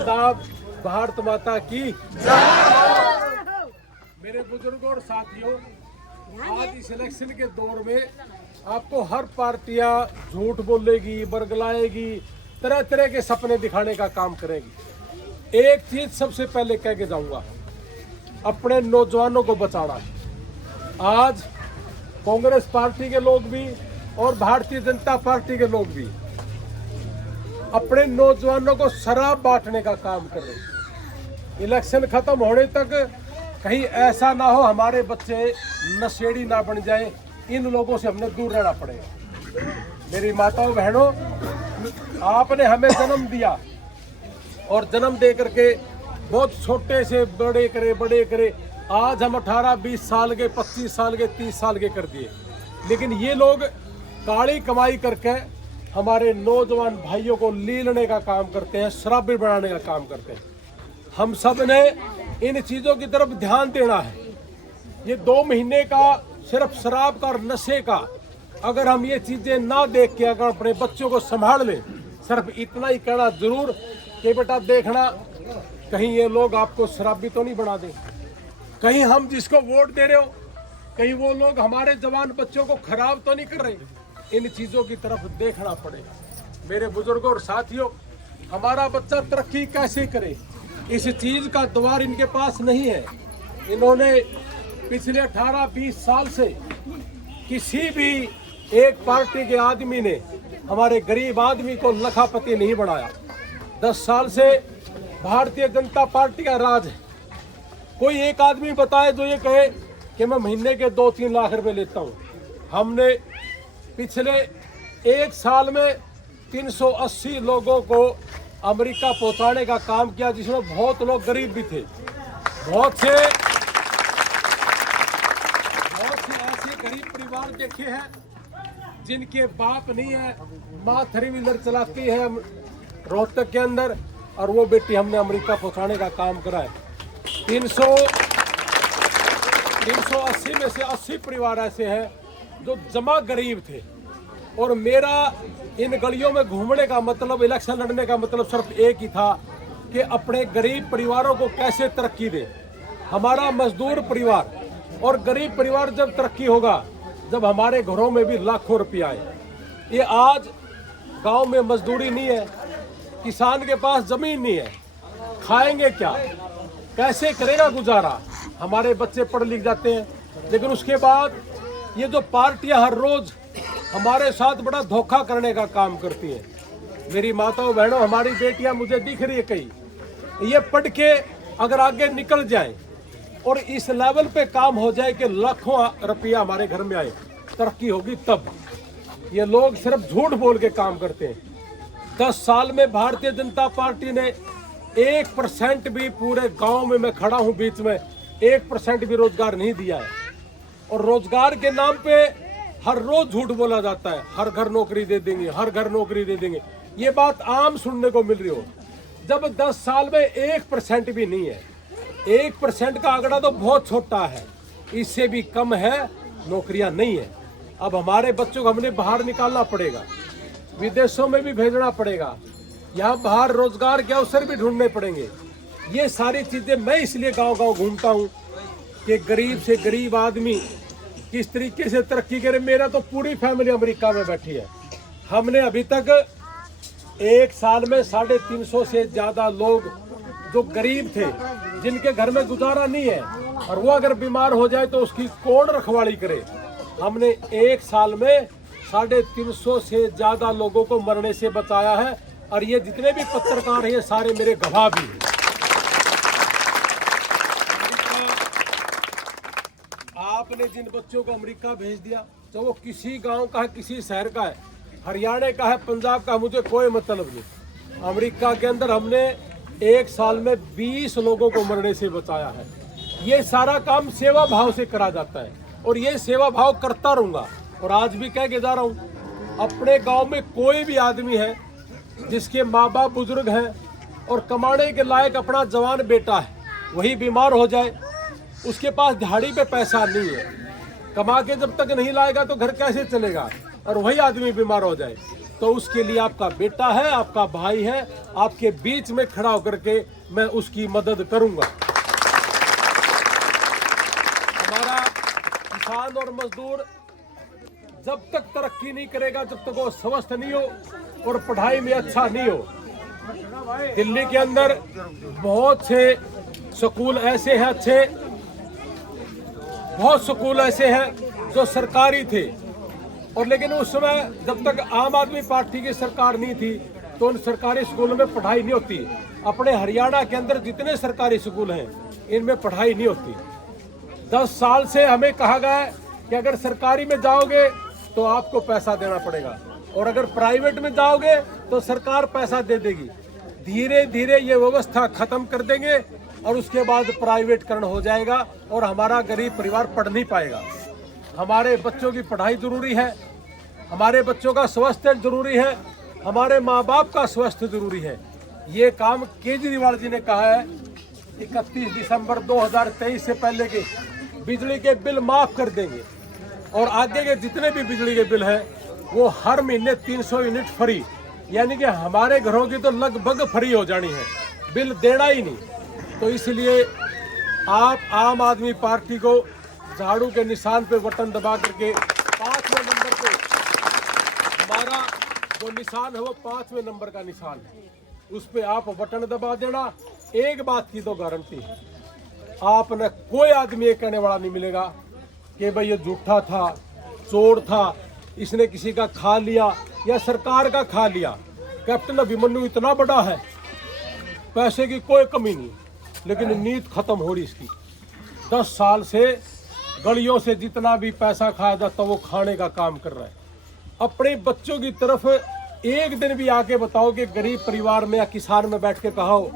आदाब, भारत माता की। मेरे बुजुर्गों और साथियों, आज इस इलेक्शन के दौर में आपको हर पार्टियां झूठ बोलेगी, बरगलाएगी, तरह तरह के सपने दिखाने का काम करेगी। एक चीज सबसे पहले कह के जाऊंगा, अपने नौजवानों को बचाना। आज कांग्रेस पार्टी के लोग भी और भारतीय जनता पार्टी के लोग भी अपने नौजवानों को शराब बांटने का काम कर रहे हैं। इलेक्शन खत्म होने तक कहीं ऐसा ना हो हमारे बच्चे नशेड़ी ना बन जाए, इन लोगों से हमने दूर रहना पड़ेगा। मेरी माताओं बहनों, आपने हमें जन्म दिया और जन्म दे करके बहुत छोटे से बड़े करे। आज हम 18-20 साल के, 25 साल के, 30 साल के कर दिए, लेकिन ये लोग काली कमाई करके हमारे नौजवान भाइयों को लीलने का काम करते हैं, शराबी बनाने का काम करते हैं। हम सब ने इन चीज़ों की तरफ ध्यान देना है। ये 2 महीने का सिर्फ शराब का और नशे का, अगर हम ये चीज़ें ना देख के अगर अपने बच्चों को संभाल लें, सिर्फ इतना ही कहना जरूर कि बेटा देखना कहीं ये लोग आपको शराबी तो नहीं बना दें, कहीं हम जिसको वोट दे रहे हो कहीं वो लोग हमारे जवान बच्चों को खराब तो नहीं कर रहे। इन चीज़ों की तरफ देखना पड़ेगा। मेरे बुजुर्गों और साथियों, हमारा बच्चा तरक्की कैसे करे, इस चीज़ का द्वार इनके पास नहीं है। इन्होंने पिछले 18-20 साल से किसी भी एक पार्टी के आदमी ने हमारे गरीब आदमी को लखापति नहीं बनाया। 10 साल से भारतीय जनता पार्टी का राज है। कोई एक आदमी बताए जो ये कहे कि मैं महीने के 2-3 लाख रुपए लेता हूँ। हमने पिछले 1 साल में 380 लोगों को अमेरिका पहुंचाने का काम किया, जिसमें बहुत लोग गरीब भी थे। बहुत से ऐसे गरीब परिवार देखे हैं जिनके बाप नहीं है, माँ 3 व्हीलर चलाती है रोहतक के अंदर, और वो बेटी हमने अमेरिका पहुंचाने का काम करा है। 380 में से 80 परिवार ऐसे हैं जो जमा गरीब थे। और मेरा इन गलियों में घूमने का मतलब, इलेक्शन लड़ने का मतलब सिर्फ एक ही था कि अपने गरीब परिवारों को कैसे तरक्की दे। हमारा मजदूर परिवार और गरीब परिवार जब तरक्की होगा जब हमारे घरों में भी लाखों रुपया आए। ये आज गांव में मजदूरी नहीं है, किसान के पास जमीन नहीं है, खाएंगे क्या, कैसे करेगा गुजारा। हमारे बच्चे पढ़ लिख जाते हैं, लेकिन उसके बाद ये जो पार्टियां हर रोज हमारे साथ बड़ा धोखा करने का काम करती हैं। मेरी माताओं बहनों, हमारी बेटियां मुझे दिख रही है कई, ये पढ़ के अगर आगे निकल जाए और इस लेवल पे काम हो जाए कि लाखों रुपया हमारे घर में आए, तरक्की होगी तब। ये लोग सिर्फ झूठ बोल के काम करते हैं। 10 साल में भारतीय जनता पार्टी ने 1% भी, पूरे गांव में मैं खड़ा हूं बीच में, 1% भी रोजगार नहीं दिया है। और रोजगार के नाम पे हर रोज झूठ बोला जाता है, हर घर नौकरी दे देंगे, हर घर नौकरी दे देंगे। ये बात आम सुनने को मिल रही हो, जब 10 साल में 1% भी नहीं है। 1% का आंकड़ा तो बहुत छोटा है, इससे भी कम है, नौकरियां नहीं है। अब हमारे बच्चों को हमने बाहर निकालना पड़ेगा, विदेशों में भी भेजना पड़ेगा, यहाँ बाहर रोजगार के अवसर भी ढूंढने पड़ेंगे। ये सारी चीजें मैं इसलिए गांव-गांव घूमता हूँ कि गरीब से गरीब आदमी किस तरीके से तरक्की करे। मेरा तो पूरी फैमिली अमेरिका में बैठी है। हमने अभी तक 1 साल में 350 से ज्यादा लोग जो गरीब थे, जिनके घर में गुजारा नहीं है, और वो अगर बीमार हो जाए तो उसकी कौन रखवाली करे, हमने 1 साल में 350 से ज्यादा लोगों को मरने से बचाया है। और ये जितने भी पत्रकार हैं, ये सारे मेरे गवाह भी हैं। आपने जिन बच्चों को अमेरिका भेज दिया, तो वो किसी गांव का है, किसी शहर का है, हरियाणा का है, पंजाब का, मुझे कोई मतलब नहीं। अमेरिका के अंदर हमने 1 साल में 20 लोगों को मरने से बचाया है। ये सारा काम सेवा भाव से करा जाता है, और ये सेवा भाव करता रहूँगा। और आज भी कह के जा रहा हूँ, अपने गाँव में कोई भी आदमी है जिसके माँ बाप बुजुर्ग हैं और कमाने के लायक अपना जवान बेटा है, वही बीमार हो जाए, उसके पास दिहाड़ी पे पैसा नहीं है, कमा के जब तक नहीं लाएगा तो घर कैसे चलेगा, और वही आदमी बीमार हो जाए, तो उसके लिए आपका बेटा है, आपका भाई है, आपके बीच में खड़ा होकर के मैं उसकी मदद करूंगा। हमारा किसान और मजदूर जब तक तरक्की नहीं करेगा, जब तक वो स्वस्थ नहीं हो और पढ़ाई में अच्छा नहीं हो। दिल्ली के अंदर बहुत से स्कूल ऐसे हैं अच्छे, बहुत स्कूल ऐसे हैं जो सरकारी थे, और लेकिन उस समय जब तक आम आदमी पार्टी की सरकार नहीं थी तो उन सरकारी स्कूलों में पढ़ाई नहीं होती। अपने हरियाणा के अंदर जितने सरकारी स्कूल हैं इनमें पढ़ाई नहीं होती। 10 साल से हमें कहा गया है कि अगर सरकारी में जाओगे तो आपको पैसा देना पड़ेगा, और अगर प्राइवेट में जाओगे तो सरकार पैसा दे देगी। धीरे धीरे ये व्यवस्था खत्म कर देंगे और उसके बाद प्राइवेटकरण हो जाएगा और हमारा गरीब परिवार पढ़ नहीं पाएगा। हमारे बच्चों की पढ़ाई जरूरी है, हमारे बच्चों का स्वास्थ्य जरूरी है, हमारे माँ बाप का स्वास्थ्य जरूरी है। ये काम केजरीवाल जी ने कहा है 31 दिसंबर 2023 से पहले के बिजली के बिल माफ कर देंगे, और आगे के जितने भी बिजली के बिल हैं वो हर महीने 300 यूनिट फ्री, यानी कि हमारे घरों की तो लगभग फ्री हो जानी है, बिल देना ही नहीं। तो इसलिए आप आम आदमी पार्टी को झाड़ू के निशान पे बटन दबा करके 5वें नंबर पे, हमारा जो निशान है वो 5वें नंबर का निशान है, उस पे आप बटन दबा देना। एक बात की तो गारंटी है, आपने कोई आदमी ये कहने वाला नहीं मिलेगा कि भाई ये झूठा था, चोर था, इसने किसी का खा लिया या सरकार का खा लिया। कैप्टन अभिमन्यु इतना बड़ा है, पैसे की कोई कमी नहीं, लेकिन नींद खत्म हो रही इसकी। 10 साल से गलियों से जितना भी पैसा खाया जाता वो खाने का काम कर रहा है। अपने बच्चों की तरफ एक दिन भी आके बताओ कि गरीब परिवार में या किसान में बैठ के कहा हो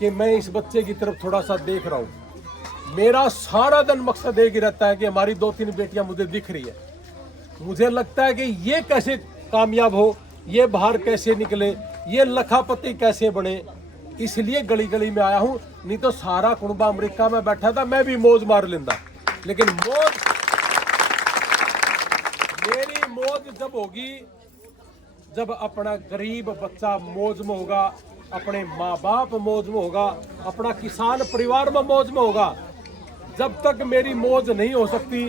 कि मैं इस बच्चे की तरफ थोड़ा सा देख रहा हूँ। मेरा सारा दिन मकसद एक ही रहता है कि हमारी 2-3 बेटियां मुझे दिख रही है। मुझे लगता है कि ये कैसे कामयाब हो, ये बाहर कैसे निकले, ये लखापति कैसे बने, इसलिए गली गली में आया हूँ। नहीं तो सारा कुनबा अमेरिका में बैठा था, मैं भी मौज मार लेंदा, लेकिन मौज मेरी मौज जब होगी जब अपना गरीब बच्चा मौज में होगा, अपने माँ बाप मौज में होगा, अपना किसान परिवार में मौज में होगा। जब तक मेरी मौज नहीं हो सकती,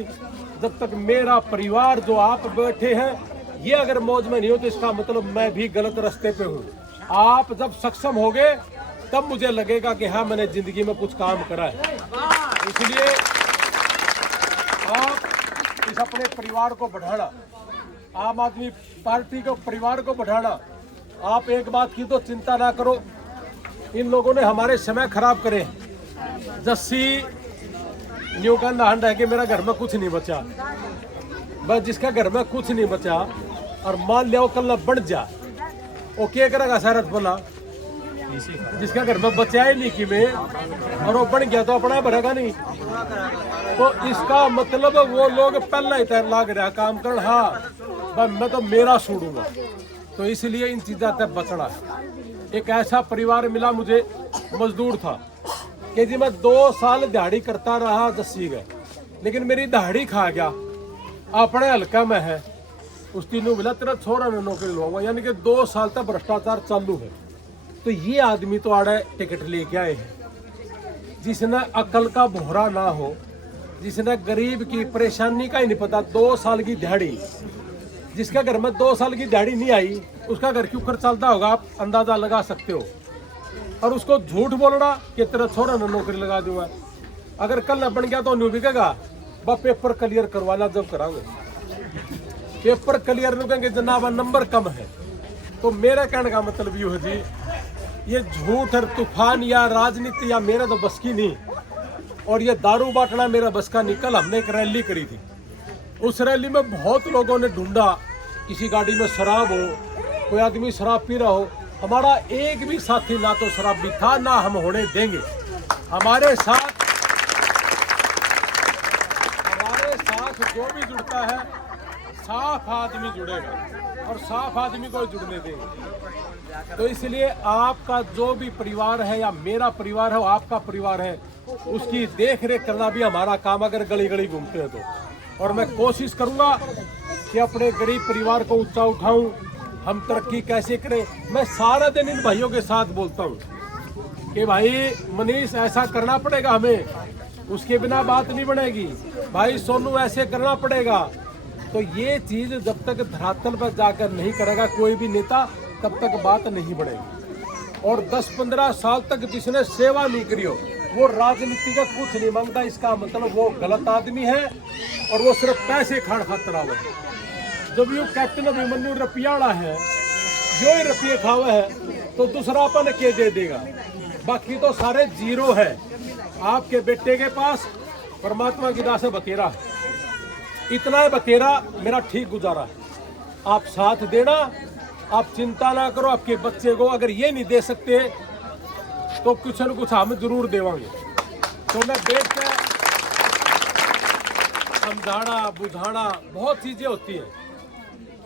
जब तक मेरा परिवार जो आप बैठे हैं ये अगर मौज में नहीं हो, तो इसका मतलब मैं भी गलत रास्ते पे हूँ। आप जब सक्षम होगे तब मुझे लगेगा कि हाँ मैंने जिंदगी में कुछ काम करा है। इसलिए आप इस अपने परिवार को बढ़ाना, आम आदमी पार्टी को परिवार को बढ़ाना। आप एक बात की तो चिंता ना करो, इन लोगों ने हमारे समय खराब करे। जस्सी न्यू का नाहन है कि मेरा घर में कुछ नहीं बचा, बस जिसका घर में कुछ नहीं बचा और मान लिया कल न बन जा, वो क्या करेगा सारत बोला, जिसका घर में बचा ही नहीं कि में और वो बन गया तो अपना भरेगा नहीं। तो इसका मतलब वो लोग पहला ही तैयार लाग रहा काम कर, हाँ बस मैं तो मेरा छोड़ूंगा। तो इसलिए इन चीज़ों से बचना है। एक ऐसा परिवार मिला मुझे, मजदूर था कि जी मैं 2 साल दिहाड़ी करता रहा जस्सी गए, लेकिन मेरी दिहाड़ी खा गया, अपने हल्का में है। उस तीनों मिला तेरा छोरा ने नौकरी लूंगा, यानी कि 2 साल तक भ्रष्टाचार चालू है। तो ये आदमी तो आड़े टिकट लेके आए हैं जिसने अकल का भोरा ना हो, जिसने गरीब की परेशानी का ही नहीं पता। 2 साल की दिहाड़ी, जिसका घर में 2 साल की दिहाड़ी नहीं आई उसका घर क्यों खर्च चलता होगा, आप अंदाजा लगा सकते हो। और उसको झूठ बोलना कि तेरा छोरा ने नौकरी लगा दूंगा, अगर कल न बन गया तो न्यू बिकेगा, बस पेपर क्लियर करवाना जब कराओगे। पेपर क्लियर नहीं कहेंगे जनाब नंबर कम है। तो मेरा कहने का मतलब ये है जी, ये झूठ और तूफान या राजनीति या मेरा तो बस की नहीं, और ये दारू बांटना मेरा बस का नहीं। कल हमने एक रैली करी थी, उस रैली में बहुत लोगों ने ढूंढा, किसी गाड़ी में शराब हो, कोई आदमी शराब पी रहा हो, हमारा एक भी साथी ना तो शराबी था ना हम होने देंगे। हमारे साथ जो भी जुड़ता है साफ आदमी जुड़ेगा और साफ आदमी को जुड़ने देंगे। तो इसलिए आपका जो भी परिवार है या मेरा परिवार है, आपका परिवार है, उसकी देख रेख करना भी हमारा काम, अगर गली गली घूमते हैं तो। और मैं कोशिश करूंगा कि अपने गरीब परिवार को ऊंचा उठाऊं, हम तरक्की कैसे करें। मैं सारा दिन इन भाइयों के साथ बोलता हूँ कि भाई मनीष ऐसा करना पड़ेगा हमें, उसके बिना बात नहीं बनेगी। भाई सोनू ऐसे करना पड़ेगा। तो ये चीज जब तक धरातल पर जाकर नहीं करेगा कोई भी नेता, तब तक बात नहीं बढ़ेगी। और 10-15 साल तक जिसने सेवा नहीं करी हो वो राजनीति का कुछ नहीं मांगता, इसका मतलब वो गलत आदमी है और वो सिर्फ पैसे खाड़ खातर आवे। जब यू कैप्टन अभिमन्यु रुपयाड़ा है, जो ही रुपये खावे है तो दूसरा अपन के दे देगा, बाकी तो सारे जीरो है। आपके बेटे के पास परमात्मा की दास है बतेरा, इतना बतेरा मेरा ठीक गुजारा है। आप साथ देना, आप चिंता ना करो। आपके बच्चे को अगर ये नहीं दे सकते तो कुछ न कुछ हम जरूर देवांगे। तो मैं बैठ के समझाना बुझाना बहुत चीजें होती है।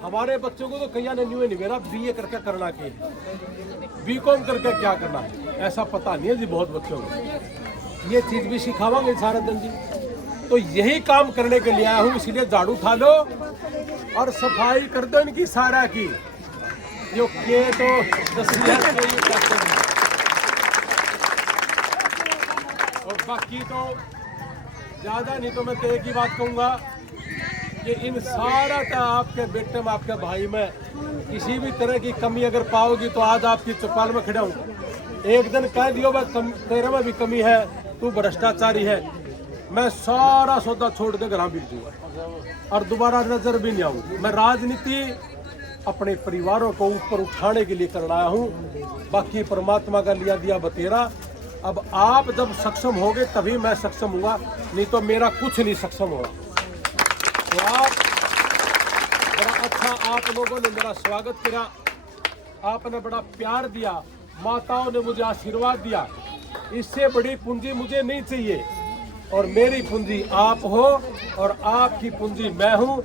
हमारे बच्चों को तो कहीं ने न्यू नहीं मेरा BA करके करना की है, BCom करके क्या करना है ऐसा पता नहीं है जी। बहुत बच्चों को ये चीज भी सिखावांगे सारा दिन जी। तो यही काम करने के लिए आया हूँ, इसलिए झाड़ू उठा लो और सफाई कर दो इनकी सारा की। जो के तो 10,000 और बाकी तो ज्यादा नहीं। तो मैं तो एक ही बात कहूँगा कि इन सारा का आपके बेटे में आपके भाई में किसी भी तरह की कमी अगर पाओगी तो आज आपकी चौपाल में खड़ा हूँ। एक दिन कह दियो तेरे में भी कमी है, तू भ्रष्टाचारी है, मैं सारा सौदा छोड़ के घर बिक दूंगा और दोबारा नजर भी नहीं आऊँ। मैं राजनीति अपने परिवारों को ऊपर उठाने के लिए कर आया हूँ। बाकी परमात्मा का लिया दिया बतेरा। अब आप जब सक्षम होगे तभी मैं सक्षम हुआ, नहीं तो मेरा कुछ नहीं सक्षम होगा। तो आप बड़ा अच्छा, आप लोगों ने मेरा स्वागत किया, आपने बड़ा प्यार दिया, माताओं ने मुझे आशीर्वाद दिया। इससे बड़ी पूंजी मुझे नहीं चाहिए और मेरी पूंजी आप हो और आपकी पूंजी मैं हूं।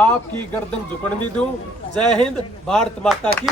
आपकी गर्दन झुकने नहीं दूं। जय हिंद, भारत माता की।